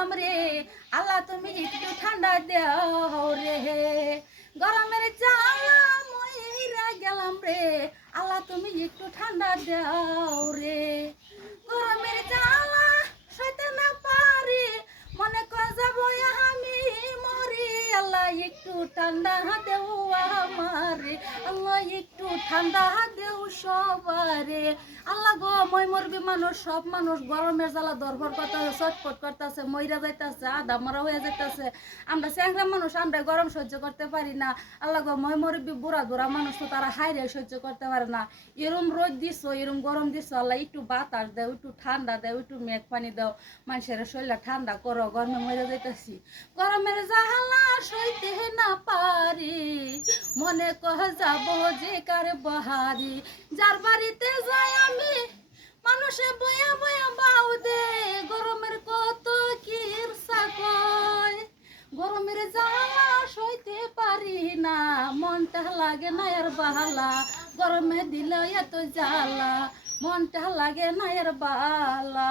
গেলাম রে, আল্লাহ তুমি একটু ঠান্ডা দাও রে। গরমের জ্বালা মইরা গেলাম রে, আল্লাহ তুমি একটু ঠান্ডা দাও রে। গরমের জ্বালা সইতে না পারি, মনে কর যাবো আমি মরি। আল্লাহ একটু ঠান্ডা দেও আমারে, আল্লাহ একটু ঠান্ডা দেও সবারে। আল্লাহ গো মই মরবি মানুষ, সব মানুষ গরমের জ্বালা দরবার করতেছে, চটপট করতেছে, মইরা যাইতেছে, আধা মরা হয়ে যাইতেছে। আমরা চ্যাংরা মানুষ, আমরা গরম সহ্য করতে পারি না। আল্লাহ গো মই মরবি বুড়া বুড়া মানুষ তো তারা হাইরে সহ্য করতে পারে না। এরম রোদ দিছো, এরম গরম দিছো, আল্লাহ একটু বাতাস দাও, একটু ঠান্ডা দাও, একটু মেঘ পানি দাও, মানুষের শরীরটা ঠান্ডা করো, গরমে মরে যাইতেছি। গরমের জ্বালা সইতে না পারি, মনে কহ যাব যে কার বহারি। যার বাড়িতে যাই আমি মানুষে বয়া বয়া বাউ দে, গরমের কত কি ঈর্ষা কয়। গরমের জ্বালা সইতে পারি না, মনটা লাগে না এর বালা। গরমে দিল এত জ্বালা, মনটা লাগে না এর বালা।